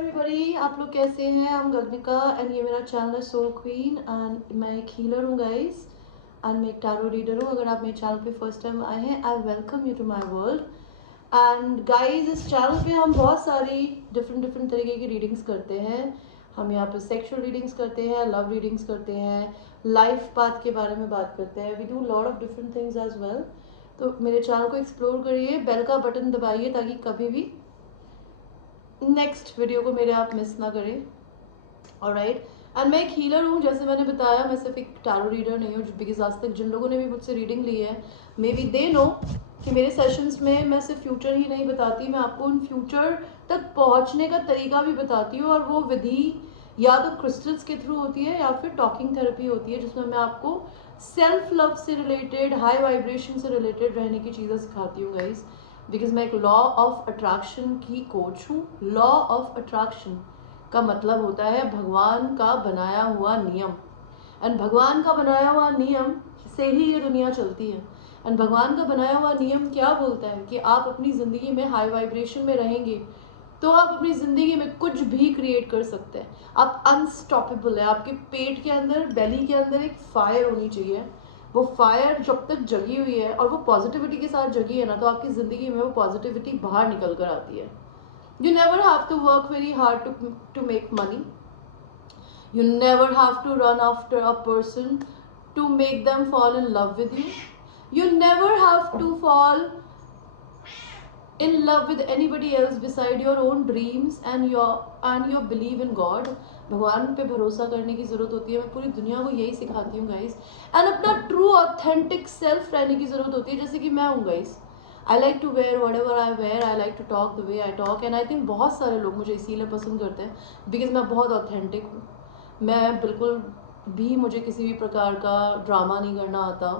Everybody, आप लोग कैसे हैं? I'm गगनिका एंड ये मेरा चैनल है सोल क्वीन एंड मैं एक हीलर हूँ गाइस एंड मैं एक टैरो रीडर हूँ। अगर आप मेरे चैनल पे फर्स्ट टाइम आए हैं, I welcome you to my world. And guys, इस चैनल पे हम बहुत सारी डिफरेंट तरीके की रीडिंग्स करते हैं। हम यहाँ पे सेक्सुअल रीडिंग्स करते हैं, लव रीडिंग्स करते हैं, लाइफ पाथ के बारे में बात करते हैं। We do lot of different things as well. तो मेरे चैनल को एक्सप्लोर करिए, बेल का बटन दबाइए ताकि कभी भी नेक्स्ट वीडियो को मेरे आप मिस ना करें। ऑलराइट, एंड मैं एक हीलर हूँ। जैसे मैंने बताया, मैं सिर्फ एक टैरो रीडर नहीं हूँ, बिकॉज आज तक जिन लोगों ने भी मुझसे रीडिंग ली है, मे बी दे नो कि मेरे सेशंस में मैं सिर्फ फ्यूचर ही नहीं बताती, मैं आपको उन फ्यूचर तक पहुँचने का तरीका भी बताती हूँ। और वो विधि या तो क्रिस्टल्स के थ्रू होती है या फिर टॉकिंग थेरेपी होती है, जिसमें मैं आपको सेल्फ लव से रिलेटेड, हाई वाइब्रेशन से रिलेटेड रहने की चीज़ें सिखाती हूँ गाइज। बिकॉज मैं एक लॉ ऑफ अट्रैक्शन की कोच हूँ। लॉ ऑफ अट्रैक्शन का मतलब होता है भगवान का बनाया हुआ नियम, एंड भगवान का बनाया हुआ नियम से ही ये दुनिया चलती है। एंड भगवान का बनाया हुआ नियम क्या बोलता है कि आप अपनी ज़िंदगी में हाई वाइब्रेशन में रहेंगे तो आप अपनी ज़िंदगी में कुछ भी क्रिएट कर सकते हैं। आप अनस्टॉपेबल है। आपके पेट के अंदर, बेली के अंदर एक फायर होनी चाहिए। वो फायर जब तक जगी हुई है और वो पॉजिटिविटी के साथ जगी है ना, तो आपकी ज़िंदगी में वो पॉजिटिविटी बाहर निकल कर आती है। You never have to work very hard to make money. You never have to run after a person to make them fall in love with you. You never have to fall in love with anybody else beside your own dreams and your belief in God. भगवान पे भरोसा करने की ज़रूरत होती है। मैं पूरी दुनिया को यही सिखाती हूँ गाइस। एंड अपना ट्रू ऑथेंटिक सेल्फ रहने की ज़रूरत होती है, जैसे कि मैं हूँ guys. I like to wear whatever I wear, I like to talk the way I talk, and I think बहुत सारे लोग मुझे इसीलिए पसंद करते हैं बिकॉज मैं बहुत ऑथेंटिक हूँ। मैं बिल्कुल भी, मुझे किसी भी प्रकार का ड्रामा नहीं करना आता।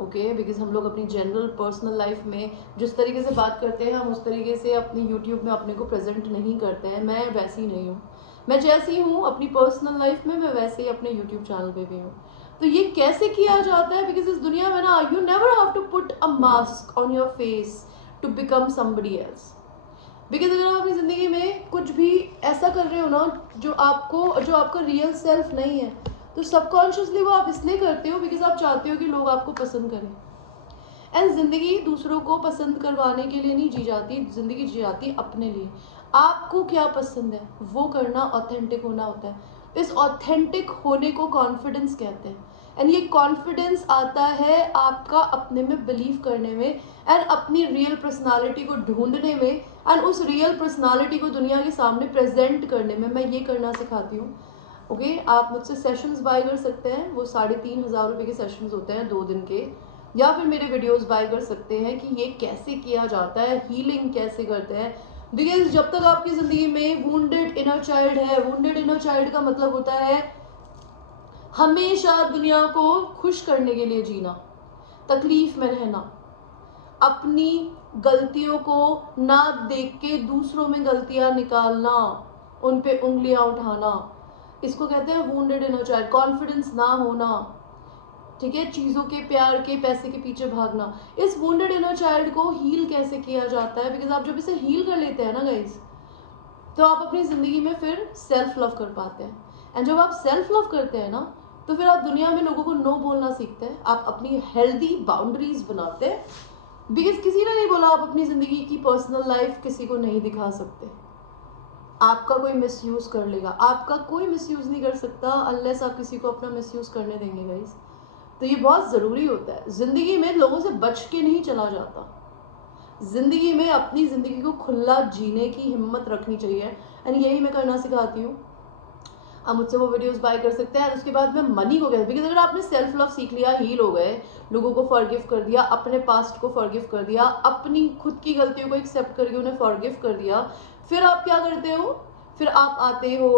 ओके, बिकॉज हम लोग अपनी जनरल पर्सनल लाइफ में जिस तरीके से बात करते हैं, हम उस तरीके से अपनी यूट्यूब में अपने को प्रेजेंट नहीं करते हैं। मैं वैसी नहीं हूँ। मैं जैसी हूँ अपनी पर्सनल लाइफ में, मैं वैसे ही अपने यूट्यूब चैनल पे भी हूँ। तो ये कैसे किया जाता है? बिकॉज इस दुनिया में ना, you never have to put a mask on your face to become somebody else. Because अगर आप अपनी ज़िंदगी में कुछ भी ऐसा कर रहे हो ना जो आपका रियल सेल्फ नहीं है, तो सबकॉन्शियसली वो आप इसलिए करते हो बिकॉज आप चाहते हो कि लोग आपको पसंद करें। एंड ज़िंदगी दूसरों को पसंद करवाने के लिए नहीं जी जाती, ज़िंदगी जी जाती अपने लिए। आपको क्या पसंद है वो करना ऑथेंटिक होना होता है। इस ऑथेंटिक होने को कॉन्फिडेंस कहते हैं। एंड ये कॉन्फिडेंस आता है आपका अपने में बिलीव करने में एंड अपनी रियल पर्सनालिटी को ढूंढने में एंड उस रियल पर्सनालिटी को दुनिया के सामने प्रेजेंट करने में। मैं ये करना सिखाती हूँ। ओके, आप मुझसे सेशंस बाय कर सकते हैं। वो 3,500 रुपये के सेशंस होते हैं 2 दिन के। या फिर मेरे वीडियोस बाय कर सकते हैं कि ये कैसे किया जाता है, हीलिंग कैसे करते हैं। बिकॉज जब तक आपकी ज़िंदगी में वुंडेड इनर चाइल्ड है, वुंडेड इनर चाइल्ड का मतलब होता है हमेशा दुनिया को खुश करने के लिए जीना, तकलीफ में रहना, अपनी गलतियों को ना देख के दूसरों में गलतियां निकालना, उन पे उंगलियां उठाना, इसको कहते हैं वुंडेड इनर चाइल्ड। कॉन्फिडेंस ना होना, ठीक है, चीज़ों के, प्यार के, पैसे के पीछे भागना। इस वुंडेड इनर चाइल्ड को हील कैसे किया जाता है? बिकॉज आप जब इसे हील कर लेते हैं ना गाइज, तो आप अपनी ज़िंदगी में फिर सेल्फ लव कर पाते हैं। एंड जब आप सेल्फ लव करते हैं ना, तो फिर आप दुनिया में लोगों को नो बोलना सीखते हैं। आप अपनी हेल्दी बाउंड्रीज बनाते हैं। बिकॉज किसी ने नहीं बोला आप अपनी ज़िंदगी की पर्सनल लाइफ किसी को नहीं दिखा सकते। आपका कोई मिसयूज़ कर लेगा, आपका कोई मिसयूज़ नहीं कर सकता अनलेस आप किसी को अपना मिसयूज़ करने देंगे गाइज। तो ये बहुत ज़रूरी होता है। ज़िंदगी में लोगों से बच के नहीं चला जाता। ज़िंदगी में अपनी ज़िंदगी को खुला जीने की हिम्मत रखनी चाहिए, एंड यही मैं करना सिखाती हूँ। आप मुझसे वो वीडियोस बाय कर सकते हैं। और उसके बाद मैं मनी को कहती हूँ, बिकॉज अगर आपने सेल्फ लव सीख लिया, हील हो गए, लोगों को फॉरगिव कर दिया, अपने पास्ट को फॉरगिव कर दिया, अपनी खुद की गलतियों को एक्सेप्ट करके उन्हें फॉरगिव कर दिया, फिर आप क्या करते हो? फिर आप आते हो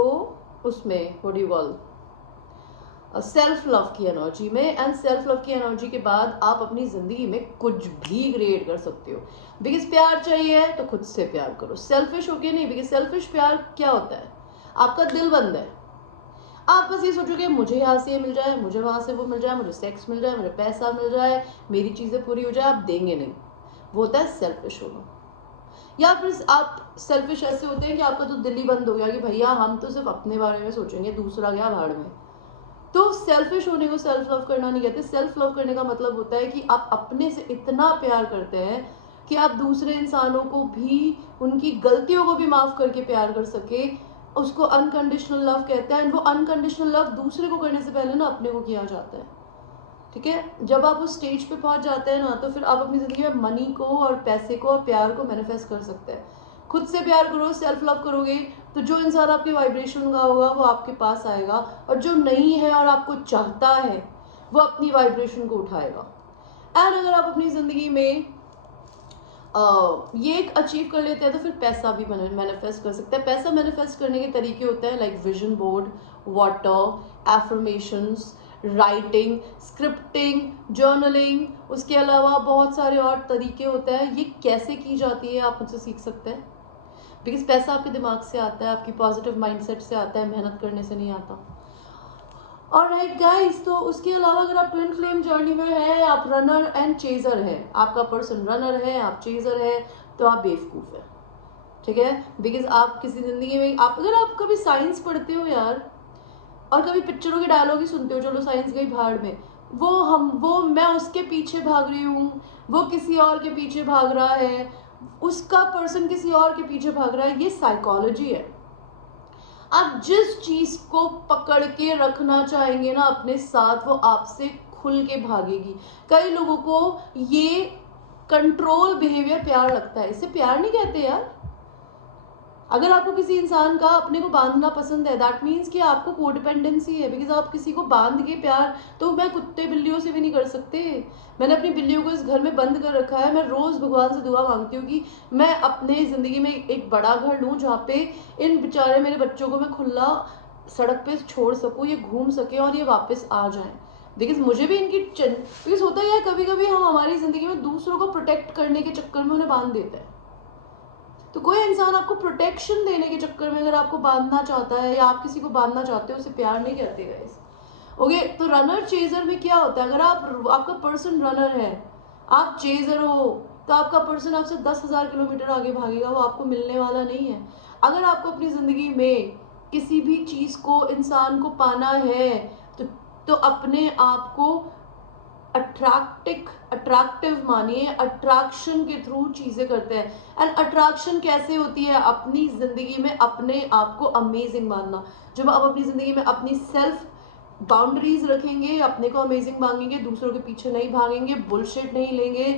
उसमें, what do you call, self love की एनर्जी में। एंड सेल्फ लव की एनर्जी के बाद आप अपनी ज़िंदगी में कुछ भी क्रिएट कर सकते हो। बिकॉज प्यार चाहिए तो खुद से प्यार करो, सेल्फिश होके नहीं। बिकॉज सेल्फिश प्यार क्या होता है? आपका दिल बंद है, आप बस ये सोचोगे मुझे यहाँ से ये मिल जाए, मुझे वहाँ से वो मिल जाए, मुझे सेक्स मिल जाए, मुझे पैसा मिल जाए, मेरी चीज़ें पूरी हो जाए, आप देंगे नहीं। वो होता है सेल्फिश होना। या फिर आप सेल्फिश ऐसे होते हैं कि आपका तो दिल ही बंद हो गया कि भैया हम तो सिर्फ अपने बारे में सोचेंगे, दूसरा गया भाड़ में। तो सेल्फिश होने को सेल्फ लव करना नहीं कहते। सेल्फ लव करने का मतलब होता है कि आप अपने से इतना प्यार करते हैं कि आप दूसरे इंसानों को भी, उनकी गलतियों को भी माफ़ करके प्यार कर सके। उसको अनकंडीशनल लव कहते हैं। एंड वो अनकंडीशनल लव दूसरे को करने से पहले ना अपने को किया जाता है, ठीक है। जब आप उस स्टेज पे पहुंच जाते हैं ना, तो फिर आप अपनी ज़िंदगी में मनी को और पैसे को और प्यार को मैनिफेस्ट कर सकते हैं। खुद से प्यार करो, सेल्फ लव करोगे, तो जो इंसान आपके वाइब्रेशन का होगा वो आपके पास आएगा, और जो नहीं है और आपको चाहता है वो अपनी वाइब्रेशन को उठाएगा। एंड अगर आप अपनी ज़िंदगी में ये एक अचीव कर लेते हैं तो फिर पैसा भी मैनिफेस्ट कर सकते हैं। पैसा मैनिफेस्ट करने के तरीके होते हैं like vision board, water, affirmations, writing, scripting, journaling. उसके अलावा बहुत सारे और तरीके होते हैं। ये कैसे की जाती है आप मुझसे सीख सकते हैं, बिकॉज पैसा आपके दिमाग से आता है, आपकी पॉजिटिव माइंडसेट से आता है, मेहनत करने से नहीं आता। और राइट गाइस, तो उसके अलावा अगर आप ट्विन फ्लेम जर्नी में है, आप रनर एंड चेजर है, आपका पर्सन रनर है, आप चेजर है, तो आप बेवकूफ़ है, ठीक है। बिकॉज आप किसी ज़िंदगी में, आप अगर आप कभी साइंस पढ़ते हो यार, और कभी पिक्चरों के डायलॉग ही सुनते हो, चलो साइंस गई भाड़ में, वो मैं उसके पीछे भाग रही हूँ, वो किसी और के पीछे भाग रहा है, उसका पर्सन किसी और के पीछे भाग रहा है, ये साइकोलॉजी है। आप जिस चीज को पकड़ के रखना चाहेंगे ना अपने साथ, वो आपसे खुल के भागेगी। कई लोगों को ये कंट्रोल बिहेवियर प्यार लगता है, इसे प्यार नहीं कहते यार। अगर आपको किसी इंसान का अपने को बांधना पसंद है, दैट मीन्स कि आपको कोडिपेंडेंसी है, बिकॉज आप किसी को बांध के प्यार, तो मैं कुत्ते बिल्लियों से भी नहीं कर सकते। मैंने अपनी बिल्लियों को इस घर में बंद कर रखा है। मैं रोज़ भगवान से दुआ मांगती हूँ कि मैं अपने ज़िंदगी में एक बड़ा घर लूँ जहाँ पे इन बेचारे मेरे बच्चों को मैं खुला सड़क पे छोड़ सकूँ, ये घूम सके और ये वापस आ जाएं। बिकॉज मुझे भी इनकी बिकॉज होता ही है, कभी कभी हम हमारी ज़िंदगी में दूसरों को प्रोटेक्ट करने के चक्कर में उन्हें बांध देते हैं। तो कोई इंसान आपको प्रोटेक्शन देने के चक्कर में अगर आपको बांधना चाहता है, या आप किसी को बांधना चाहते हो, उसे प्यार नहीं कहते गाइस। ओके, तो रनर चेजर में क्या होता है, अगर आपका पर्सन रनर है, आप चेजर हो, तो आपका पर्सन आपसे 10,000 किलोमीटर आगे भागेगा, वो आपको मिलने वाला नहीं है। अगर आपको अपनी ज़िंदगी में किसी भी चीज़ को, इंसान को पाना है, तो अपने आप को अट्रैक्टिव मानिए, अट्रैक्शन के थ्रू चीज़ें करते हैं। एंड अट्रैक्शन कैसे होती है, अपनी ज़िंदगी में अपने आप को अमेजिंग मानना। जब आप अपनी ज़िंदगी में अपनी सेल्फ बाउंड्रीज रखेंगे, अपने को अमेजिंग मांगेंगे, दूसरों के पीछे नहीं भागेंगे, बुलशिट नहीं लेंगे,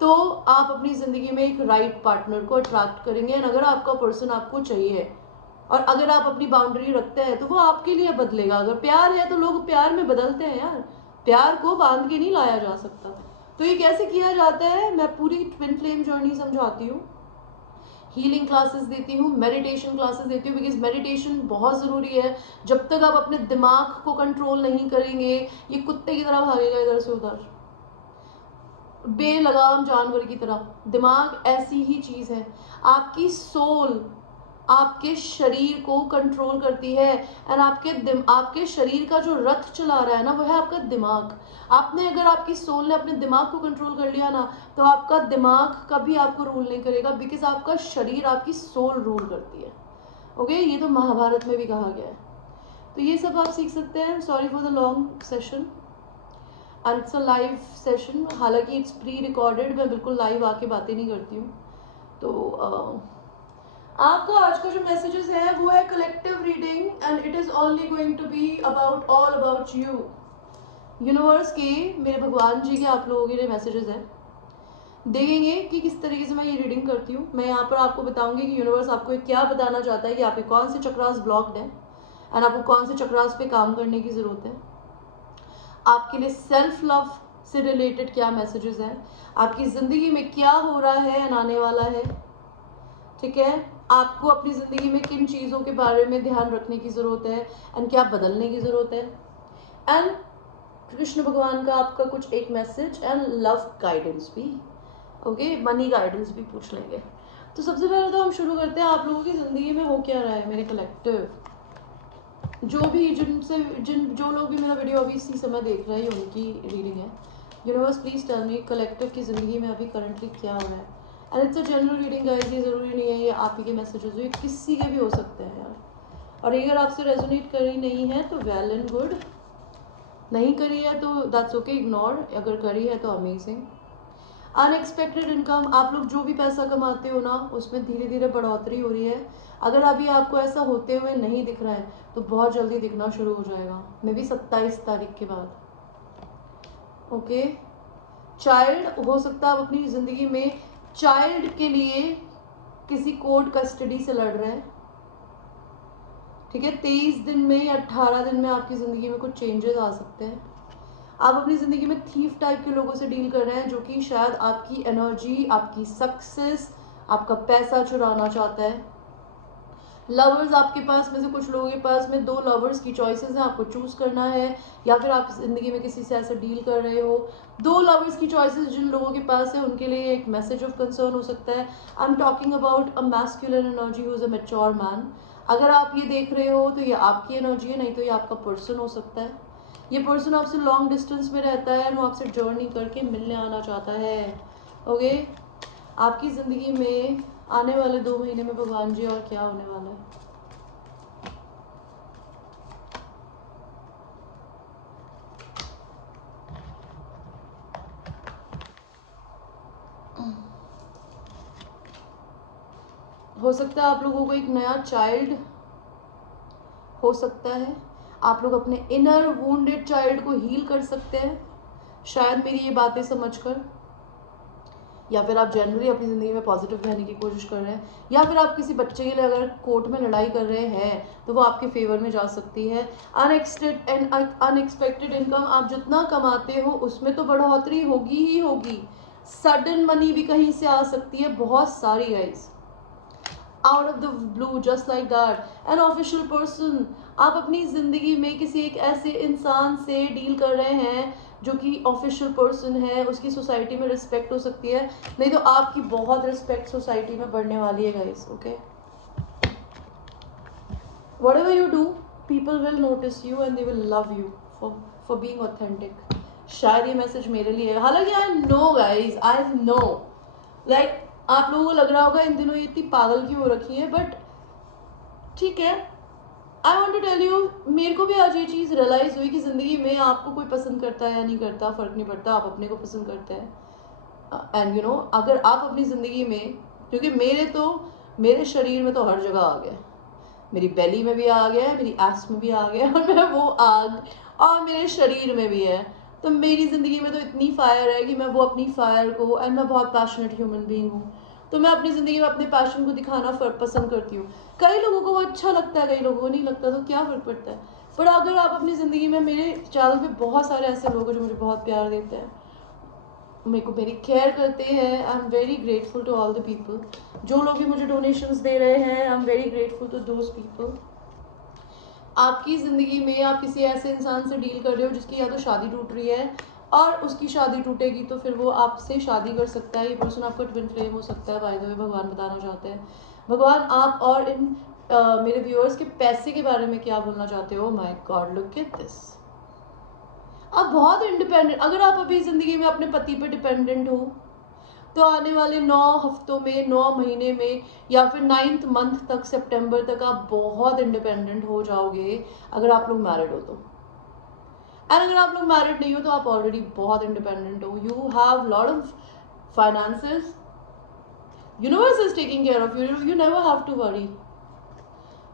तो आप अपनी ज़िंदगी में एक राइट पार्टनर को अट्रैक्ट करेंगे। एंड अगर आपका पर्सन आपको चाहिए, और अगर आप अपनी बाउंड्री रखते हैं, तो वो आपके लिए बदलेगा। अगर प्यार है तो लोग प्यार में बदलते हैं यार, प्यार को बांध के नहीं लाया जा सकता। तो ये कैसे किया जाता है, मैं पूरी ट्विन फ्लेम जर्नी समझाती हूँ, हीलिंग क्लासेस देती हूँ, मेडिटेशन क्लासेस देती हूँ, बिकॉज मेडिटेशन बहुत ज़रूरी है। जब तक आप अपने दिमाग को कंट्रोल नहीं करेंगे, ये कुत्ते की तरह भागेगा इधर से उधर, बेलगाम जानवर की तरह। दिमाग ऐसी ही चीज़ है। आपकी सोल आपके शरीर को कंट्रोल करती है, एंड आपके शरीर का जो रथ चला रहा है ना, वो है आपका दिमाग। आपने, अगर आपकी सोल ने अपने दिमाग को कंट्रोल कर लिया ना, तो आपका दिमाग कभी आपको रूल नहीं करेगा, बिकॉज आपका शरीर, आपकी सोल रूल करती है। ओके, ये तो महाभारत में भी कहा गया है। तो ये सब आप सीख सकते हैं। Sorry for the long session, and it's a live session. हालांकि इट्स प्री रिकॉर्डेड, मैं बिल्कुल लाइव आके बातें नहीं करती हूँ। तो आपका आज का जो मैसेजेस है वो है collective reading, and it is only going to be about all about you. Universe के, मेरे भगवान जी के आप लोगों के लिए मैसेजेस हैं। देखेंगे कि किस तरीके से मैं ये रीडिंग करती हूँ। मैं यहाँ पर आपको बताऊंगी कि यूनिवर्स आपको क्या बताना चाहता है, कि आपके कौन से चक्रास ब्लॉक्ड हैं, एंड आपको कौन से चक्रास पे काम करने की ज़रूरत है। आपके लिए सेल्फ लव से रिलेटेड क्या मैसेजेस हैं, आपकी ज़िंदगी में क्या हो रहा है एंड आने वाला है, ठीक है। आपको अपनी ज़िंदगी में किन चीज़ों के बारे में ध्यान रखने की ज़रूरत है, एंड क्या बदलने की ज़रूरत है, एंड कृष्ण भगवान का आपका कुछ एक मैसेज, एंड लव गाइडेंस भी। ओके, मनी गाइडेंस भी पूछ लेंगे। तो सबसे पहले तो हम शुरू करते हैं, आप लोगों की ज़िंदगी में हो क्या रहा है। मेरे कलेक्टिव जो लोग भी मेरा वीडियो अभी इसी समय देख रहे हैं, उनकी रीडिंग है। Universe please tell me, collective की ज़िंदगी में अभी करंटली क्या हो रहा है, and it's a general reading guys, ये ज़रूरी नहीं है ये आप ही के मैसेजेस हो, ये किसी के भी हो सकते हैं यार। और अगर आपसे रेजोनेट करी नहीं है तो वेल एंड गुड, नहीं करी है तो दैट्स ओके, इग्नोर। अगर करी है तो अमेजिंग। अनएक्सपेक्टेड इनकम, आप लोग जो भी पैसा कमाते हो ना उसमें धीरे धीरे बढ़ोतरी हो रही है। अगर अभी आपको ऐसा होते हुए नहीं दिख रहा है तो बहुत जल्दी दिखना शुरू हो जाएगा, मे बी 27 तारीख के बाद। ओके, चाइल्ड हो सकता है आप अपनी ज़िंदगी में चाइल्ड के लिए किसी कोर्ट कस्टडी से लड़ रहे हैं, ठीक है। 23 दिन में या 18 दिन में आपकी ज़िंदगी में कुछ चेंजेस आ सकते हैं। आप अपनी ज़िंदगी में थीफ टाइप के लोगों से डील कर रहे हैं जो कि शायद आपकी एनर्जी, आपकी सक्सेस, आपका पैसा चुराना चाहता है। लवर्स, आपके पास में से कुछ लोगों के पास में 2 लवर्स की चॉइसेस हैं, आपको चूज करना है, या फिर आप ज़िंदगी में किसी से ऐसे डील कर रहे हो। 2 लवर्स की चॉइसेस जिन लोगों के पास है उनके लिए एक मैसेज ऑफ कंसर्न हो सकता है। I am talking about a masculine energy who is a mature man. अगर आप ये देख रहे हो तो ये आपकी एनर्जी है, नहीं तो ये आपका पर्सन हो सकता है। ये पर्सन आपसे लॉन्ग डिस्टेंस में रहता है, वो आपसे जर्नी करके मिलने आना चाहता है। ओके, आपकी ज़िंदगी में आने वाले 2 महीने में भगवान जी और क्या होने वाला है। हो सकता है आप लोगों को एक नया चाइल्ड हो सकता है, आप लोग अपने इनर वुंडेड चाइल्ड को हील कर सकते हैं शायद मेरी ये बातें समझकर, या फिर आप जनरली अपनी ज़िंदगी में पॉजिटिव रहने की कोशिश कर रहे हैं, या फिर आप किसी बच्चे के लिए अगर कोर्ट में लड़ाई कर रहे हैं तो वो आपके फेवर में जा सकती है। अनएक्सपेक्टेड इनकम, आप जितना कमाते हो उसमें तो बढ़ोतरी होगी ही होगी। सडन मनी भी कहीं से आ सकती है, बहुत सारी guys, out of the blue, just like that. An official person, आप अपनी ज़िंदगी में किसी एक ऐसे इंसान से डील कर रहे हैं जो कि ऑफिशियल पर्सन है, उसकी सोसाइटी में रिस्पेक्ट हो सकती है, नहीं तो आपकी बहुत रिस्पेक्ट सोसाइटी में बढ़ने वाली है guys. Okay, whatever you do people will notice you and they will love you for being authentic. शायद ये मैसेज मेरे लिए है, हालांकि I know guys, I know like आप लोगों को लग रहा होगा इन दिनों ये इतनी पागल क्यों हो रखी है, बट ठीक है। I want to tell you, मेरे को भी आज ये चीज़ रियलाइज हुई कि ज़िंदगी में आपको कोई पसंद करता है या नहीं करता फ़र्क नहीं पड़ता, आप अपने को पसंद करते हैं। एंड यू नो, अगर आप अपनी ज़िंदगी में, क्योंकि मेरे शरीर में तो हर जगह आ गया, मेरी बेली में भी आ गया है, मेरी एस में भी आ गया है, और मैं वो आग और मेरे शरीर में भी है। तो मेरी ज़िंदगी में तो इतनी फायर है कि मैं वो अपनी फायर को, एंड मैं बहुत पैशनेट ह्यूमन बीइंग हूँ, तो मैं अपनी ज़िंदगी में अपने पैशन को दिखाना पसंद करती हूँ। कई लोगों को वो अच्छा लगता है, कई लोगों को नहीं लगता, तो क्या फ़र्क पड़ता है। पर अगर आप अपनी ज़िंदगी में, मेरे चैनल पे बहुत सारे ऐसे लोग हैं जो मुझे बहुत प्यार देते हैं, मेरे को मेरी केयर करते हैं। I am very grateful to all the people. जो लोग भी मुझे डोनेशंस दे रहे हैं, I am very grateful to those people. आपकी ज़िंदगी में आप किसी ऐसे इंसान से डील कर रहे हो जिसकी या तो शादी टूट रही है, और उसकी शादी टूटेगी तो फिर वो आपसे शादी कर सकता है। ये पर्सन आपका ट्विन फ्लेम हो सकता है, बाय द वे भगवान बताना चाहते हैं। भगवान आप और इन मेरे व्यूअर्स के पैसे के बारे में क्या बोलना चाहते हो। My God, look at this. आप बहुत इंडिपेंडेंट, अगर आप अभी ज़िंदगी में अपने पति पे डिपेंडेंट हो तो आने वाले 9 हफ्तों में, 9 महीने में, या फिर 9th मंथ तक, सितंबर तक आप बहुत इंडिपेंडेंट हो जाओगे अगर आप लोग मैरिड हो तो। एंड अगर आप लोग मैरिड नहीं हो तो आप ऑलरेडी बहुत इंडिपेंडेंट हो। You have lot of finances, universe is taking care of you, you never have to worry.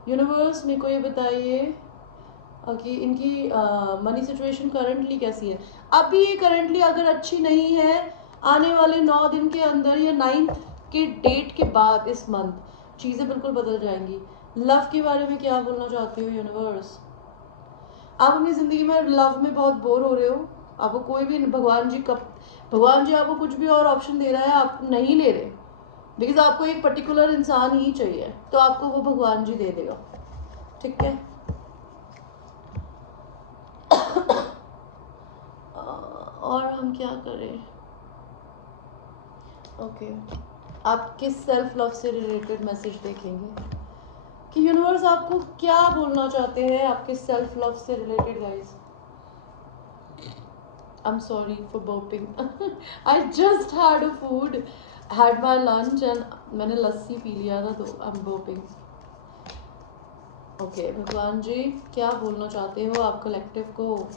Universe मेरे को ये बताइए कि इनकी मनी सिचुएशन करंटली कैसी है। अभी ये करंटली अगर अच्छी नहीं है, आने वाले 9 दिन के अंदर या 9th के डेट के बाद इस मंथ चीज़ें बिल्कुल बदल जाएंगी। लव के बारे में क्या बोलना चाहते हो यूनिवर्स। आप अपनी ज़िंदगी में लव में बहुत बोर हो रहे हो, आपको कोई भी, भगवान जी आपको कुछ भी और ऑप्शन दे रहा है, आप नहीं ले रहे, बिकॉज आपको एक पर्टिकुलर इंसान ही चाहिए, तो आपको वो भगवान जी दे देगा, ठीक है। और हम क्या करें। ओके, आप किस सेल्फ लव से रिलेटेड मैसेज देखेंगे कि यूनिवर्स आपको क्या बोलना चाहते हैं आपके सेल्फ लव से related guys. I'm sorry for burping. I just had a food. Had my lunch and मैंने लस्सी पी लिया था तो आई एम बर्पिंग। ओके भगवान जी क्या बोलना चाहते हो आप कलेक्टिव को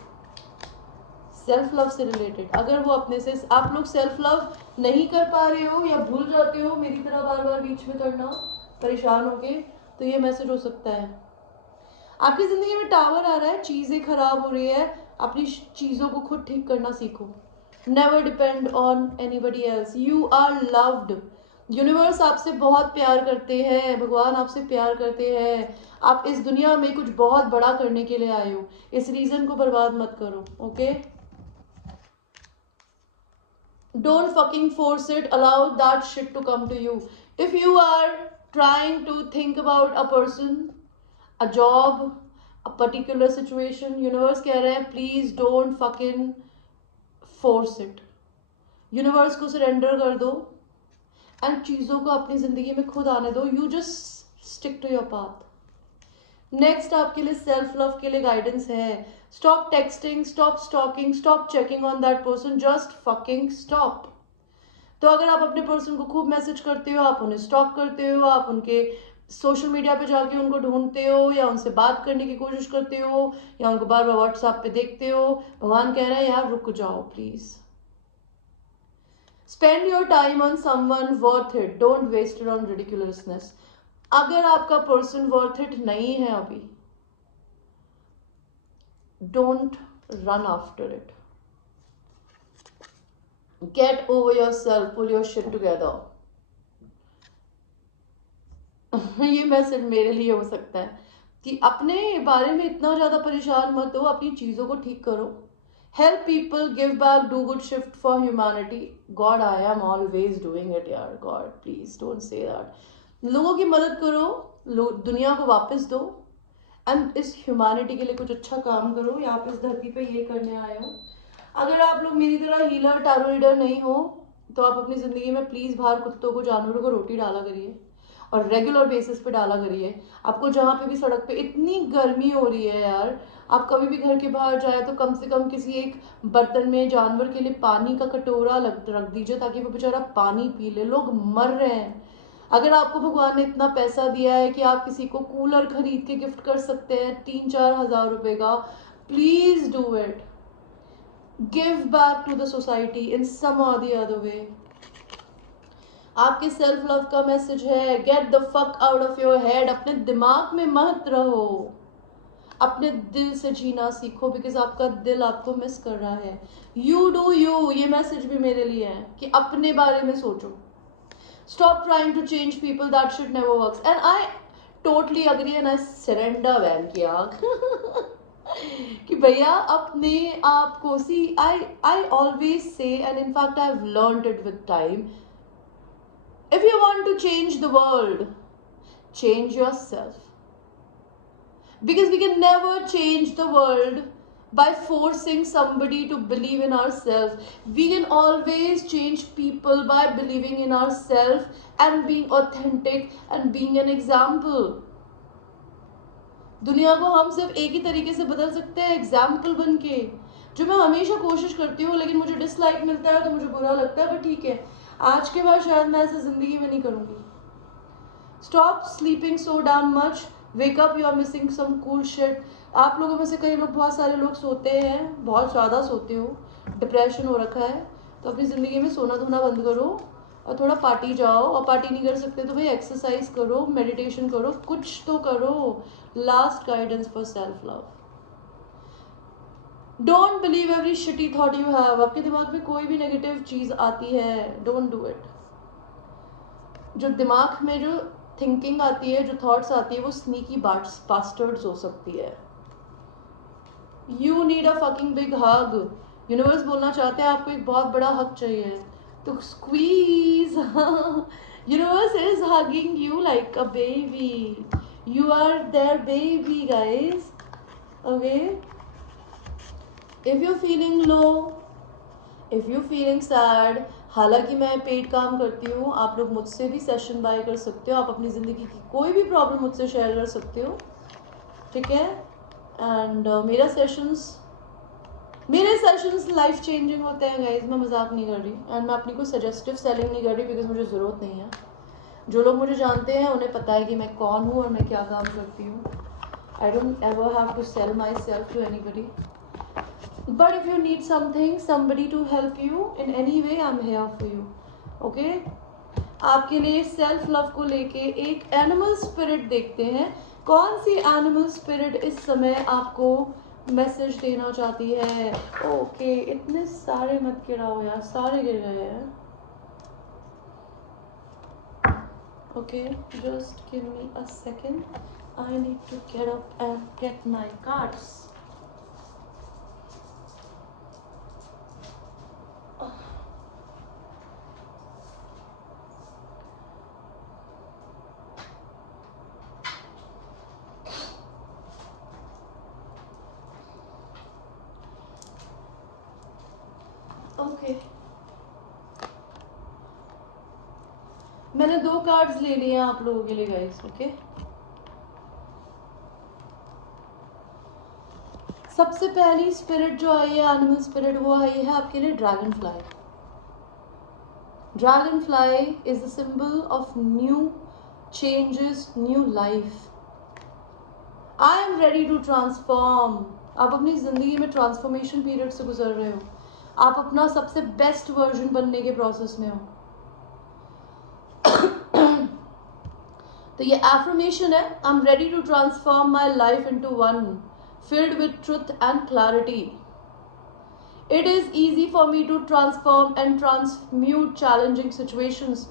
सेल्फ लव से रिलेटेड? अगर वो अपने से आप लोग सेल्फ लव नहीं कर पा रहे हो या भूल जाते हो मेरी तरह बार बार बीच में करना परेशान होके, तो ये मैसेज हो सकता है आपकी ज़िंदगी में टावर आ रहा है, चीज़ें खराब हो रही है, अपनी चीज़ों को खुद ठीक करना सीखो। Never depend on anybody else, you are loved. Universe आपसे बहुत प्यार करते हैं, भगवान आपसे प्यार करते हैं। आप इस दुनिया में कुछ बहुत बड़ा करने के लिए आए हो, इस रीज़न को बर्बाद मत करो। Okay, don't fucking force it, allow that shit to come to you. If you are trying to think about a person, a job, a particular situation, universe कह रहा है please don't fucking force it. Universe को surrender कर दो and चीज़ों को अपनी ज़िंदगी में खुद आने दो। You just stick to your path. Next आपके लिए सेल्फ लव के लिए गाइडेंस है। Stop texting, stop stalking, stop checking on that person, just fucking stop. तो अगर आप अपने पर्सन को खूब मैसेज करते हो, आप उन्हें स्टॉक करते हो, आप उनके सोशल मीडिया पे जाके उनको ढूंढते हो या उनसे बात करने की कोशिश करते हो या उनको बार बार व्हाट्सएप पे देखते हो, भगवान कह रहा है यार रुक जाओ please. Spend your time on someone worth it, don't waste it on ridiculousness. अगर आपका पर्सन वर्थ इट नहीं है अभी, don't run after it, get over yourself, pull your shit together. ये मैसेज मेरे लिए हो सकता है कि अपने बारे में इतना ज़्यादा परेशान मत हो, अपनी चीज़ों को ठीक करो। Help people, give back, do good, shift for humanity. God I am always doing it यार, God please don't say that. लोगों की मदद करो, दुनिया को वापस दो एंड इस ह्यूमैनिटी के लिए कुछ अच्छा काम करो। यहाँ पे इस धरती पे ये करने आए हो। अगर आप लोग मेरी तरह हीलर टैरो रीडर नहीं हो तो आप अपनी ज़िंदगी में प्लीज़ बाहर कुत्तों को, जानवरों को रोटी डाला करिए और रेगुलर बेसिस पे डाला करिए। आपको जहाँ पे भी सड़क पे, इतनी गर्मी हो रही है यार, आप कभी भी घर के बाहर जाए तो कम से कम किसी एक बर्तन में जानवर के लिए पानी का कटोरा रख दीजिए ताकि वो बेचारा पानी पी ले। लोग मर रहे हैं। अगर आपको भगवान ने इतना पैसा दिया है कि आप किसी को कूलर खरीद के गिफ्ट कर सकते हैं 3-4 हज़ार रुपए का, please do it. Give back to the society in some or the other way. आपके सेल्फ लव का मैसेज है get the fuck out of your head. अपने दिमाग में मत रहो, अपने दिल से जीना सीखो, बिकॉज आपका दिल आपको मिस कर रहा है। यू डू यू, ये मैसेज भी मेरे लिए है कि अपने बारे में सोचो। Stop trying to change people, that shit never works. And I totally agree and I surrender वैन किया कि भैया अपने आप को see, I always say and in fact I have learned it with time, if you want to change the world, change yourself, because we can never change the world by forcing somebody to believe in ourselves. We can always change people by believing in ourselves and being authentic and being an example. दुनिया को हम सिर्फ एक ही तरीके से बदल सकते हैं, एग्जाम्पल बन के, जो मैं हमेशा कोशिश करती हूँ। लेकिन मुझे डिसलाइक मिलता है तो मुझे बुरा लगता है, पर ठीक है, आज के बाद शायद मैं ऐसा जिंदगी में नहीं करूँगी। Stop sleeping so damn much, wake up, you are missing some cool shit. आप लोगों में से कई लोग, बहुत सारे लोग सोते हैं, बहुत ज़्यादा सोते हो, डिप्रेशन हो रखा है, तो अपनी ज़िंदगी में सोना धोना बंद करो और थोड़ा पार्टी जाओ। और पार्टी नहीं कर सकते तो भाई एक्सरसाइज करो, मेडिटेशन करो, कुछ तो करो। Last guidance for self love, don't believe every shitty thought you have. आपके दिमाग में कोई भी नेगेटिव चीज़ आती है, डोंट डू इट। जो दिमाग में जो थिंकिंग आती है, जो थॉट्स आती है, वो स्नीकी बास्टर्ड्स हो सकती है। You need a fucking big hug. Universe बोलना चाहते हैं आपको एक बहुत बड़ा हक चाहिए, तो squeeze. Universe is hugging you like a baby. You are there baby guys. Okay, if you feeling low, if you feeling sad, हालांकि मैं पेड काम करती हूँ, आप लोग मुझसे भी सेशन बाय कर सकते हो। आप अपनी ज़िंदगी की कोई भी प्रॉब्लम मुझसे शेयर कर सकते हो, ठीक है। एंड मेरा सेशंस मेरे सेशंस लाइफ चेंजिंग होते हैं गाइज, मैं मजाक नहीं कर रही, एंड मैं अपनी कोई सजेस्टिव सेलिंग नहीं कर रही बिकॉज मुझे ज़रूरत नहीं है। जो लोग मुझे जानते हैं उन्हें पता है कि मैं कौन हूँ और मैं क्या काम करती हूँ। I don't ever have to sell my self to anybody, but if you need something, somebody to help you in any way, I am here for you. Okay, आपके लिए सेल्फ लव को लेके एक एनिमल स्पिरिट देखते हैं। कौन सी animal spirit इस समय आपको मैसेज देना चाहती है? ओके, इतने सारे मत गिराओ यार, सारे गिर गए हैं। Okay, just give me a second, I need to get up and get my cards. Okay, मैंने 2 कार्ड्स ले लिए हैं आप लोगों के लिए गाइस। ओके, सबसे पहली स्पिरिट जो आई है, एनिमल स्पिरिट, वो आई है आपके लिए dragon fly. Dragon fly is the symbol of new changes, new life. I am ready to transform. आप अपनी जिंदगी में ट्रांसफॉर्मेशन पीरियड से गुजर रहे हो, आप अपना सबसे बेस्ट वर्जन बनने के प्रोसेस में हो। तो ये एफर्मेशन है, I am ready to transform my life into one filled with truth and clarity. It is easy for me to transform and transmute challenging situations.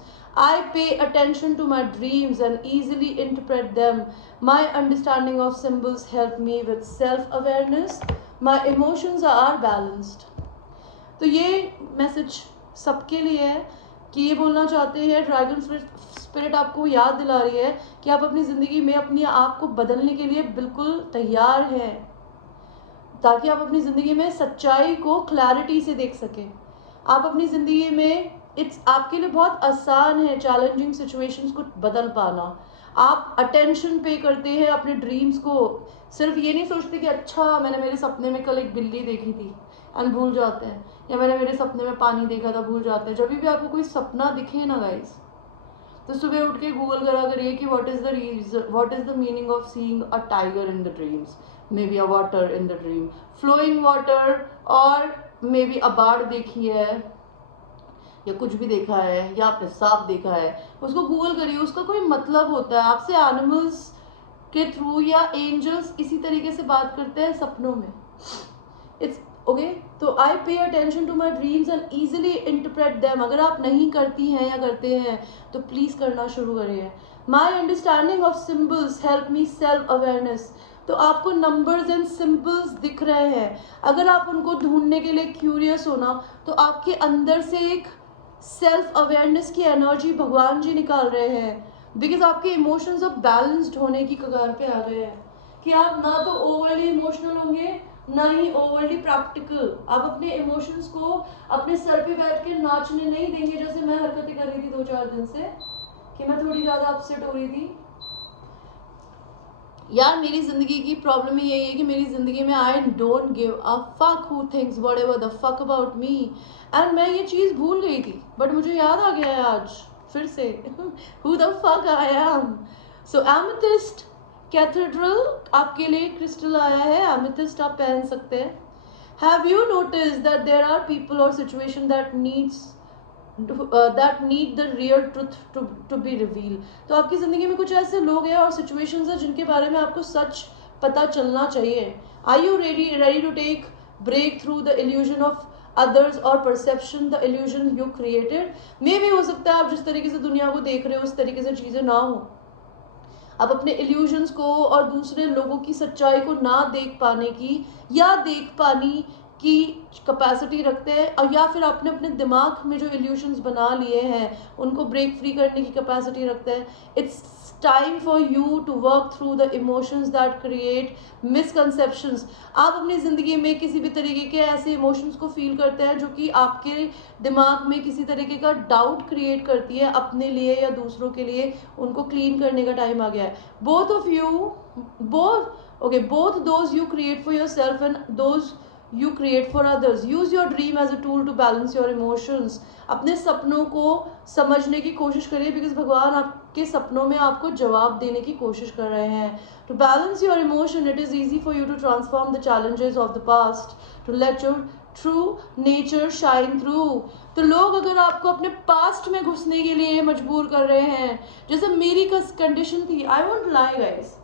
I pay attention to my dreams and easily interpret them. My understanding of symbols help me with self-awareness. My emotions are balanced. तो ये message सबके लिए है कि ये बोलना चाहते हैं, ड्रैगन स्पिरिट आपको याद दिला रही है कि आप अपनी ज़िंदगी में अपने आप को बदलने के लिए बिल्कुल तैयार हैं, ताकि आप अपनी ज़िंदगी में सच्चाई को क्लैरिटी से देख सकें। आप अपनी ज़िंदगी में आपके लिए बहुत आसान है चैलेंजिंग सिचुएशंस को बदल पाना। आप अटेंशन पे करते हैं अपने ड्रीम्स को, सिर्फ ये नहीं सोचते कि अच्छा मैंने मेरे सपने में कल एक बिल्ली देखी थी एंड भूल जाते हैं, या मैंने मेरे सपने में पानी देखा था, भूल जाते हैं। जब भी आपको कोई सपना दिखे ना गाइस, तो सुबह उठ के गूगल करा करिए कि what is the meaning of seeing a tiger in the dreams, may be a water in the dream, flowing water, और मे बी अ बाढ़ देखी है या कुछ भी देखा है, या आपने सांप देखा है, उसको गूगल करिए, उसका कोई मतलब होता है। आपसे एनिमल्स के थ्रू या एंजल्स इसी तरीके से बात करते हैं सपनों में। इट्स ओके, तो I pay attention to my dreams and easily interpret them. अगर आप नहीं करती हैं या करते हैं तो प्लीज़ करना शुरू करिए। My understanding of symbols help me self awareness. तो आपको नंबर्स एंड सिंबल्स दिख रहे हैं, अगर आप उनको ढूंढने के लिए क्यूरियस हो ना, तो आपके अंदर से एक सेल्फ अवेयरनेस की एनर्जी भगवान जी निकाल रहे हैं, बिकॉज आपके इमोशंस अब बैलेंस्ड होने की कगार पे आ गए हैं कि आप ना तो ओवरली इमोशनल होंगे ना ही ओवरली प्रैक्टिकल। आप अपने इमोशंस को अपने सर पे बैठ के नाचने नहीं देंगे, जैसे मैं हरकतें कर रही थी 2-4 दिन से कि मैं थोड़ी ज़्यादा अपसेट हो रही थी। यार मेरी ज़िंदगी की प्रॉब्लम ही यही है कि मेरी ज़िंदगी में I don't give a fuck who thinks whatever the fuck about me, and मैं ये चीज़ भूल गई थी, बट मुझे याद आ गया है आज फिर से who the fuck I am. So amethyst cathedral आपके लिए क्रिस्टल आया है, एमेथिस्ट आप पहन सकते हैं। Have you notice that there are people और situation that need the real truth to be reveal. तो आपकी ज़िंदगी में कुछ ऐसे लोग हैं और सिचुएशंस हैं जिनके बारे में आपको सच पता चलना चाहिए। Are you ready to take break through the illusion of others और perception the illusion you created. मे भी हो सकता है आप जिस तरीके से दुनिया को देख रहे हो उस तरीके से चीज़ें ना हो, आप अपने इल्यूजन्स को और दूसरे लोगों की सच्चाई को ना देख पाने की या देख पाने की कैपेसिटी रखते हैं, और या फिर आपने अपने दिमाग में जो इल्यूशंस बना लिए हैं उनको ब्रेक फ्री करने की कैपेसिटी रखते हैं। It's time for you to work through the emotions that create misconceptions. आप अपनी ज़िंदगी में किसी भी तरीके के ऐसे इमोशंस को फील करते हैं जो कि आपके दिमाग में किसी तरीके का डाउट क्रिएट करती है अपने लिए या दूसरों के लिए, उनको क्लीन करने का टाइम आ गया है। Both of you, both those you create for your self and those you create for others. Use your dream as a tool to balance your emotions. अपने सपनों को समझने की कोशिश करिए, because भगवान आपके सपनों में आपको जवाब देने की कोशिश कर रहे हैं. To balance your emotion, it is easy for you to transform the challenges of the past, to let your true nature shine through. तो लोग अगर आपको अपने पास्ट में घुसने के लिए मजबूर कर रहे हैं, जैसे मेरी कंडीशन थी, I won't lie guys,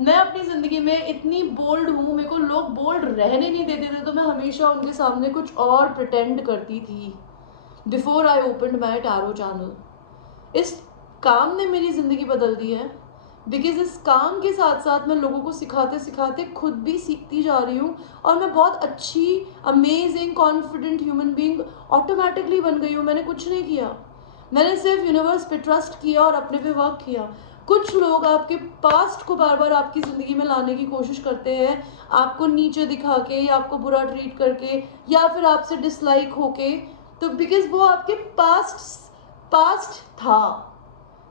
मैं अपनी ज़िंदगी में इतनी बोल्ड हूँ, मेरे को लोग बोल्ड रहने नहीं देते थे, तो मैं हमेशा उनके सामने कुछ और प्रिटेंड करती थी before I opened my tarot channel. इस काम ने मेरी ज़िंदगी बदल दी है, बिकॉज इस काम के साथ साथ मैं लोगों को सिखाते सिखाते खुद भी सीखती जा रही हूँ, और मैं बहुत अच्छी amazing confident human being automatically बन गई हूँ. मैंने कुछ नहीं किया, मैंने सिर्फ यूनिवर्स पे ट्रस्ट किया और अपने पे वर्क किया. कुछ लोग आपके पास्ट को बार बार आपकी ज़िंदगी में लाने की कोशिश करते हैं, आपको नीचे दिखा के या आपको बुरा ट्रीट करके या फिर आपसे डिसलाइक होके. तो बिकॉज वो आपके पास्ट था,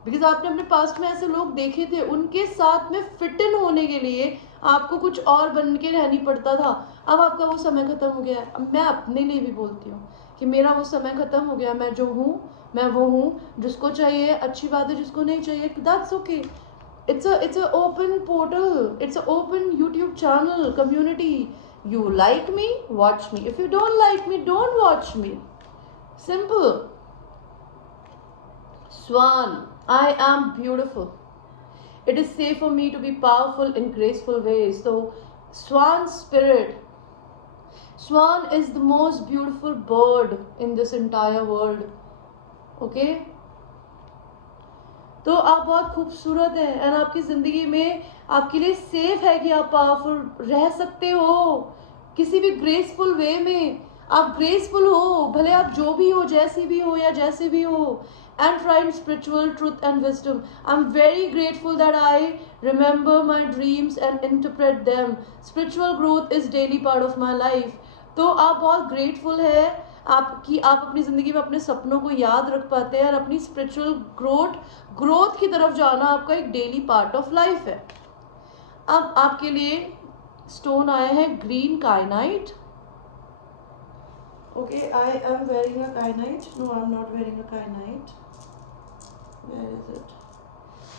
बिकॉज आपने अपने पास्ट में ऐसे लोग देखे थे, उनके साथ में फिट इन होने के लिए आपको कुछ और बन के रहनी पड़ता था. अब आपका वो समय ख़त्म हो गया है. अब मैं अपने लिए भी बोलती हूँ कि मेरा वो समय ख़त्म हो गया. मैं जो हूँ मैं वो हूँ. जिसको चाहिए अच्छी बात है, जिसको नहीं चाहिए that's okay. it's a open portal, it's a open YouTube channel community. You like me, watch me. If you don't like me, don't watch me. Simple. Swan, I am beautiful. It is safe for me to be powerful in graceful ways. So Swan spirit, Swan is the most beautiful bird in this entire world. Okay? तो आप बहुत खूबसूरत हैं, and आपकी ज़िंदगी में आपके लिए सेफ है कि आप पावरफुल रह सकते हो किसी भी ग्रेसफुल वे में. आप ग्रेसफुल हो, भले आप जो भी हो, जैसी भी हो या जैसे भी हो. And find spiritual truth and wisdom. I'm very grateful that I remember my dreams and interpret them. Spiritual growth is daily part of my life. तो आप बहुत grateful है आपकी, आप अपनी ज़िंदगी में अपने सपनों को याद रख पाते हैं, और अपनी स्पिरिचुअल ग्रोथ की तरफ जाना आपका एक डेली पार्ट ऑफ लाइफ है. अब आपके लिए स्टोन आए हैं green काइनाइट. Okay, I am wearing a kyanite. No, I'm not wearing a kyanite. Where is it?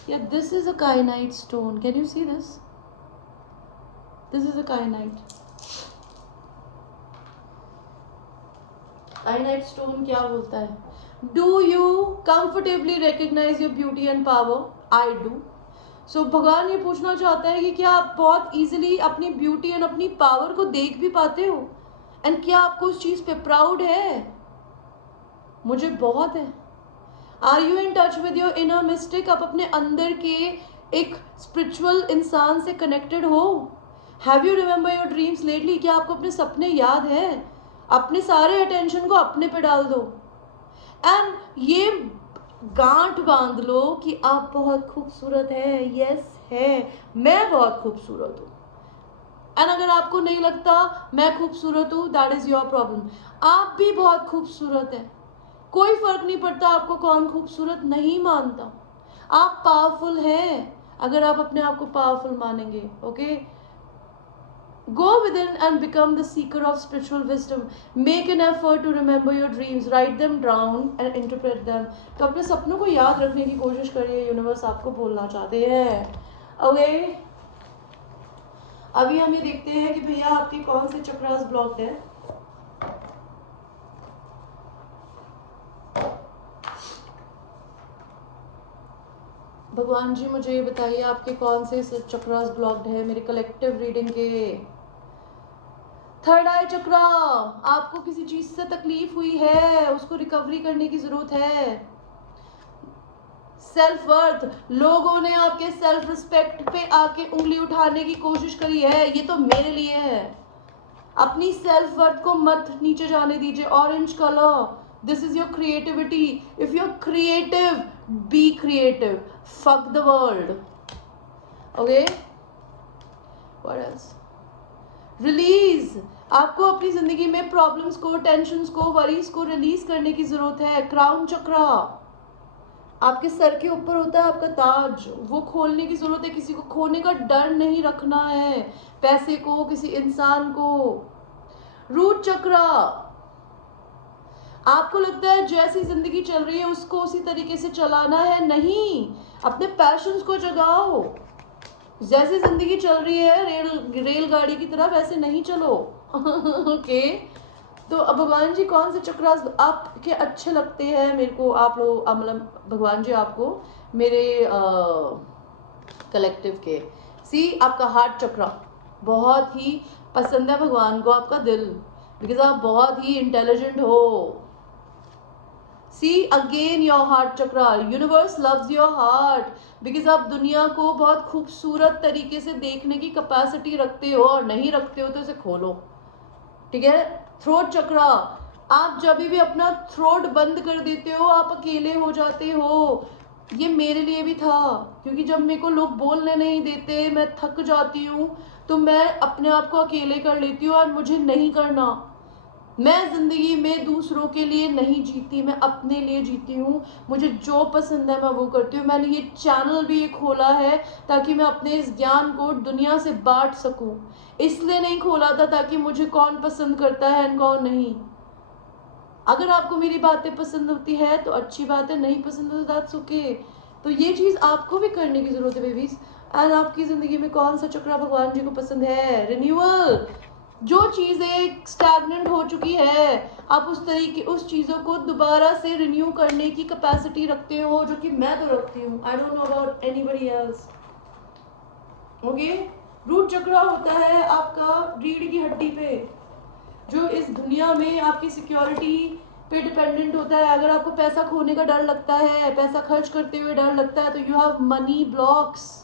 Yeah, this is a kyanite stone. Can you see this? This is a kyanite. Kyanite stone क्या बोलता है? Do you comfortably recognize your beauty and power? I do. So भगवान ये पूछना चाहता है कि क्या आप बहुत easily अपनी ब्यूटी और अपनी पावर को देख भी पाते हो, एंड क्या आपको उस चीज़ पे प्राउड है? मुझे बहुत है. Are you in touch with your inner mystic? आप अपने अंदर के एक स्पिरिचुअल इंसान से कनेक्टेड हो? Have you remember your dreams lately? क्या आपको अपने सपने याद है? अपने सारे अटेंशन को अपने पे डाल दो, एंड ये गांठ बांध लो कि आप बहुत खूबसूरत है. यस है, मैं बहुत खूबसूरत हूँ. एंड अगर आपको नहीं लगता मैं खूबसूरत हूँ, दैट इज़ योर प्रॉब्लम. आप भी बहुत खूबसूरत हैं. कोई फ़र्क नहीं पड़ता आपको कौन खूबसूरत नहीं मानता. आप पावरफुल हैं अगर आप अपने आप को पावरफुल मानेंगे. Okay, go within and become the seeker of spiritual wisdom. Make an effort to remember your dreams, write them down and interpret them. तो अपने सपनों को याद रखने की कोशिश करिए. यूनिवर्स आपको बोलना चाहते हैं. ओके, अभी हम ये देखते हैं कि भैया आपके कौन से चक्रास ब्लॉक्ड है. भगवान जी मुझे ये बताइए आपके कौन से चक्रास ब्लॉक्ड है मेरे कलेक्टिव रीडिंग के. थर्ड आई चक्रा, आपको किसी चीज से तकलीफ हुई है, उसको रिकवरी करने की जरूरत है. सेल्फ वर्थ, लोगों ने आपके सेल्फ रिस्पेक्ट पे आके उंगली उठाने की कोशिश करी है, ये तो मेरे लिए है. अपनी सेल्फ वर्थ को मत नीचे जाने दीजिए. Orange colour, this is your creativity. If you are creative, be creative. Fuck the world. Okay, what else? Release. आपको अपनी जिंदगी में प्रॉब्लम्स को, टेंशन्स को, वरीज को रिलीज करने की जरूरत है. क्राउन चक्रा आपके सर के ऊपर होता है आपका ताज, वो खोलने की जरूरत है. किसी को खोने का डर नहीं रखना है, पैसे को, किसी इंसान को. रूट चक्र, आपको लगता है जैसी जिंदगी चल रही है उसको उसी तरीके से चलाना है, नहीं, अपने पैशंस को जगाओ। जैसी जिंदगी चल रही है रेलगाड़ी की तरह वैसे नहीं चलो। ओके तो अब भगवान जी कौन से चक्रास आपके अच्छे लगते हैं मेरे को, आप लोग मतलब भगवान जी आपको मेरे कलेक्टिव के, सी आपका हार्ट चक्र बहुत ही पसंद है भगवान को, आपका दिल, बिकॉज आप बहुत ही इंटेलिजेंट हो। सी अगेन योर हार्ट चक्र, universe loves your heart, because आप दुनिया को बहुत खूबसूरत तरीके से देखने की कैपेसिटी रखते हो, और नहीं रखते हो तो इसे खोलो, ठीक है। थ्रोट चक्र, आप जब भी अपना थ्रोट बंद कर देते हो आप अकेले हो जाते हो। ये मेरे लिए भी था, क्योंकि जब मेरे को लोग बोलने नहीं देते, मैं थक जाती हूँ, तो मैं अपने आप को अकेले कर लेती हूँ, और मुझे नहीं करना। मैं जिंदगी में दूसरों के लिए नहीं जीती, मैं अपने लिए जीती हूँ। मुझे जो पसंद है मैं वो करती हूँ। मैंने ये चैनल भी ये खोला है ताकि मैं अपने इस ज्ञान को दुनिया से बांट सकूं। इसलिए नहीं खोला था ताकि मुझे कौन पसंद करता है और कौन नहीं। अगर आपको मेरी बातें पसंद होती है तो अच्छी बात है, नहीं पसंद तो दैट्स ओके। तो ये चीज़ आपको भी करने की जरूरत है बेबीज। एंड आपकी जिंदगी में कौन सा चक्र भगवान जी को पसंद है? रिन्यूअल। जो चीज़ें स्टैग्नेंट हो चुकी है, आप उस तरीके उस चीज़ों को दोबारा से रिन्यू करने की कैपेसिटी रखते हो, जो कि मैं तो रखती हूँ। I don't know about anybody else. Okay, root chakra होता है आपका रीढ़ की हड्डी पे, जो इस दुनिया में आपकी सिक्योरिटी पे डिपेंडेंट होता है। अगर आपको पैसा खोने का डर लगता है, पैसा खर्च करते हुए डर लगता है, तो you have money blocks.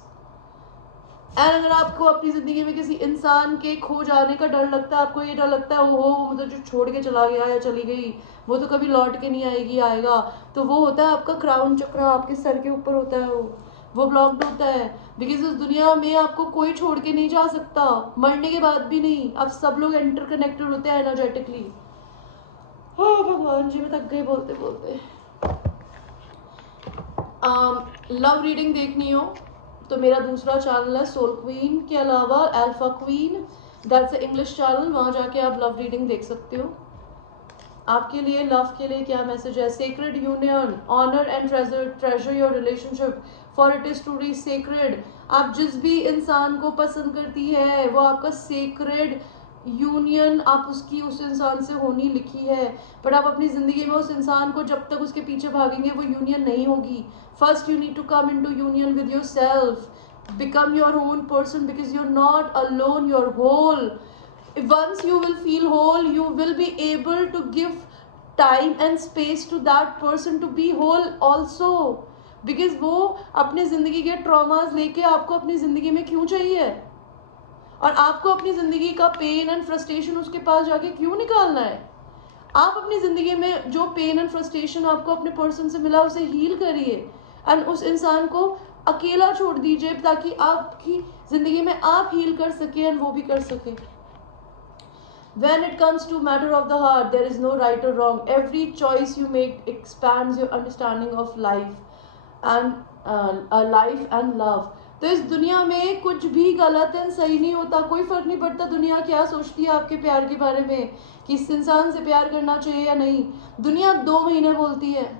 And अगर आपको अपनी जिंदगी में किसी इंसान के खो जाने का डर लगता है, आपको ये डर लगता है वो मतलब जो छोड़ के चला गया या चली गई वो तो कभी लौट के नहीं आएगी, आएगा, तो वो होता है आपका क्राउन चक्र, आपके सर के ऊपर होता है वो ब्लॉक्ड होता है। बिकॉज इस दुनिया में आपको कोई छोड़ के नहीं जा सकता, मरने के बाद भी नहीं। आप सब लोग इंटरकनेक्टेड होते हैं एनर्जेटिकली। हाँ भगवान जी, मैं थक गई बोलते बोलते। लव रीडिंग देखनी हो तो मेरा दूसरा चैनल है सोल क्वीन के अलावा alpha queen, that's English channel, वहाँ जाके आप लव रीडिंग देख सकते हो। आपके लिए लव के लिए क्या मैसेज है? Sacred union, honour and treasure your relationship for it is truly sacred. आप जिस भी इंसान को पसंद करती है वो आपका सेक्रेड यूनियन, आप उसकी उस इंसान से होनी लिखी है। बट आप अपनी जिंदगी में उस इंसान को जब तक उसके पीछे भागेंगे वो यूनियन नहीं होगी। First you need to come in to union with your self, become your own person, because you're not alone, you're whole. Once you will feel whole, you will be able to give time and space to that person to be whole also, because वो अपनी ज़िंदगी के traumas लेके आपको अपनी ज़िंदगी में क्यों चाहिए, और आपको अपनी ज़िंदगी का पेन एंड फ्रस्ट्रेशन उसके पास जाके क्यों निकालना है। आप अपनी ज़िंदगी में जो पेन एंड फ्रस्ट्रेशन आपको अपने पर्सन से मिला उसे हील करिए, एंड उस इंसान को अकेला छोड़ दीजिए ताकि आपकी ज़िंदगी में आप हील कर सके एंड वो भी कर सके। When it comes to matter of the heart, there is no right or wrong. Every choice you make expands your understanding of life and life and love. तो इस दुनिया में कुछ भी गलत एंड सही नहीं होता, कोई फर्क नहीं पड़ता दुनिया क्या सोचती है आपके प्यार के बारे में, कि इस इंसान से प्यार करना चाहिए या नहीं। दुनिया 2 महीने बोलती है,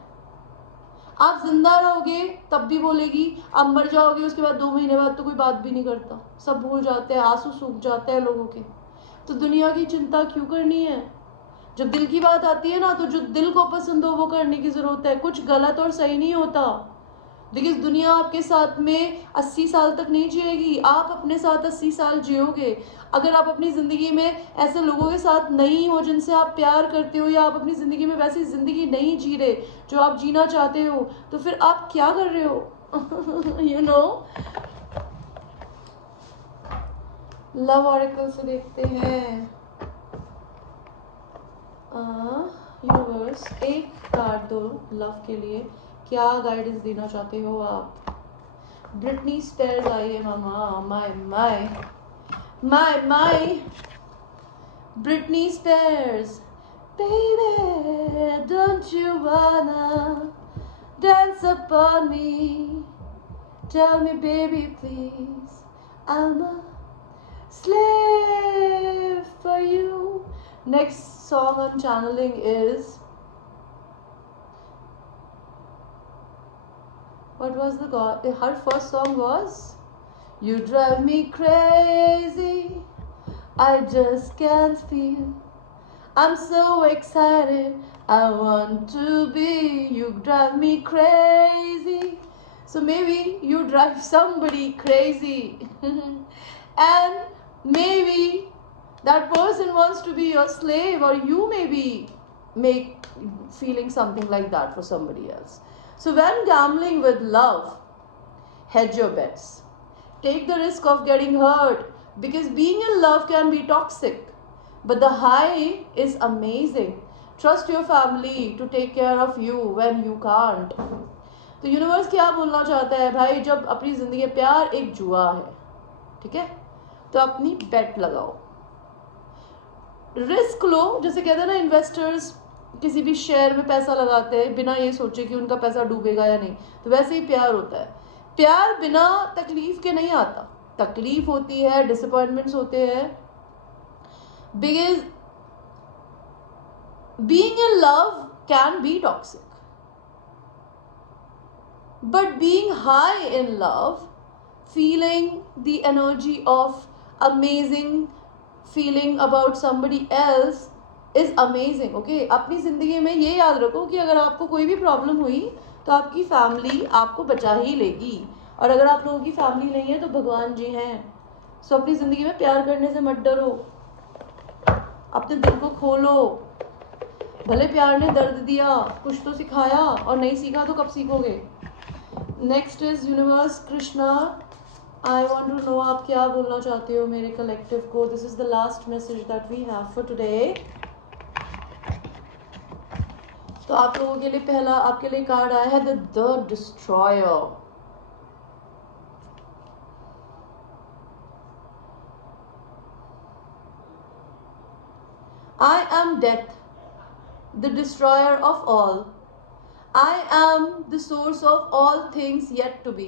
आप जिंदा रहोगे तब भी बोलेगी, आप मर जाओगे उसके बाद 2 महीने बाद तो कोई बात भी नहीं करता, सब भूल जाते हैं, आंसू सूख जाते हैं लोगों के। तो दुनिया की चिंता क्यों करनी है? जब दिल की बात आती है ना, तो जो दिल को पसंद हो वो करने की जरूरत है। कुछ गलत और सही नहीं होता, बिकॉज दुनिया आपके साथ में 80 साल तक नहीं जिएगी, आप अपने साथ 80 साल जियोगे। अगर आप अपनी ज़िंदगी में ऐसे लोगों के साथ नहीं हो जिनसे आप प्यार करते हो, या आप अपनी ज़िंदगी में वैसी ज़िंदगी नहीं जी रहे जो आप जीना चाहते हो, तो फिर आप क्या कर रहे हो? यू नो, लव ऑरेकल से देखते हैं। यूनिवर्स एक कार्ड दो लव के लिए, क्या गाइडेंस देना चाहते हो आप? ब्रिटनी स्पीयर्स आई है मामा, my my my my Britney Spears. Baby, don't you wanna dance upon me? Tell me baby please, I'm a slave for you. Next song I'm channeling is, what was the god? Her first song was You Drive Me Crazy, I Just Can't Feel, I'm so excited, I want to be, you drive me crazy. So maybe you drive somebody crazy and maybe that person wants to be your slave, or you maybe make feeling something like that for somebody else. So when gambling with love, hedge your bets. Take the risk of getting hurt, because being in love can be toxic, but the high is amazing. Trust your family to take care of you when you can't. तो universe क्या बोलना चाहता है भाई, जब अपनी जिंदगी में प्यार एक जुआ है, ठीक है, तो अपनी बेट लगाओ, रिस्क लो. जैसे कहते हैं ना, इन्वेस्टर्स किसी भी शेयर में पैसा लगाते हैं बिना ये सोचे कि उनका पैसा डूबेगा या नहीं, तो वैसे ही प्यार होता है. प्यार बिना तकलीफ के नहीं आता, तकलीफ होती है, डिसअपॉइंटमेंट्स होते हैं, because being in love can be toxic, but being high in love, feeling the energy of amazing feeling about somebody else is amazing. Okay, अपनी ज़िंदगी में ये याद रखो कि अगर आपको कोई भी प्रॉब्लम हुई तो आपकी फैमिली आपको बचा ही लेगी, और अगर आप लोगों की फैमिली नहीं है तो भगवान जी हैं. सो अपनी ज़िंदगी में प्यार करने से मत डरो, अपने दिल को खोलो. भले प्यार ने दर्द दिया, कुछ तो सिखाया, और नहीं सीखा तो कब सीखोगे. Next is universe Krishna, I want to know आप क्या बोलना चाहते हो मेरे कलेक्टिव को. This is the last message that we have for today. तो आप लोगों के लिए पहला आपके लिए कार्ड आया है the destroyer. I am death, the destroyer of all. I am the source of all things yet to be.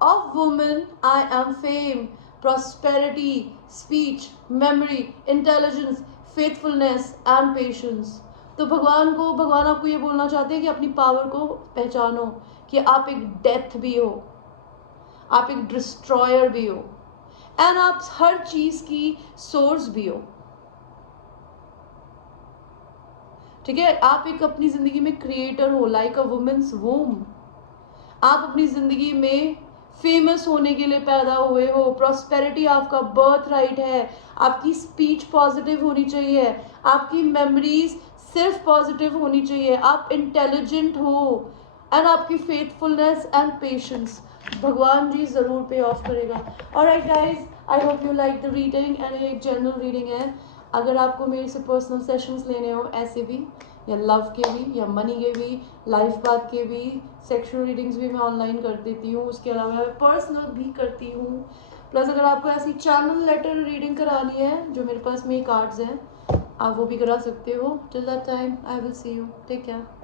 Of woman I am fame, prosperity, speech, memory, intelligence, faithfulness and patience. तो भगवान आपको ये बोलना चाहते हैं कि अपनी power को पहचानो, कि आप एक डेथ भी हो, आप एक डिस्ट्रॉयर भी हो, एंड आप हर चीज़ की सोर्स भी हो. ठीक है, आप एक अपनी ज़िंदगी में क्रिएटर हो, लाइक अ वुमेन्स वूम. आप अपनी ज़िंदगी में फेमस होने के लिए पैदा हुए हो. प्रॉस्पेरिटी आपका बर्थ राइट है. आपकी स्पीच पॉजिटिव होनी चाहिए, आपकी मेमोरीज सिर्फ पॉजिटिव होनी चाहिए. आप इंटेलिजेंट हो, एंड आपकी फेथफुलनेस एंड पेशेंस भगवान जी ज़रूर पे ऑफ करेगा. Alright guys, I hope you like the reading, and ये एक जनरल रीडिंग है. अगर आपको मेरे से पर्सनल सेशंस लेने हो, ऐसे भी, या लव के भी, या मनी के भी, लाइफ पाथ के भी, सेक्सुअल रीडिंग्स भी मैं ऑनलाइन कर देती हूँ. उसके अलावा मैं पर्सनल भी करती हूँ. प्लस अगर आपको ऐसी चैनल लेटर रीडिंग करानी है, जो मेरे पास में कार्ड्स हैं, आप वो भी करा सकते हो. Till that time I will see you. Take care.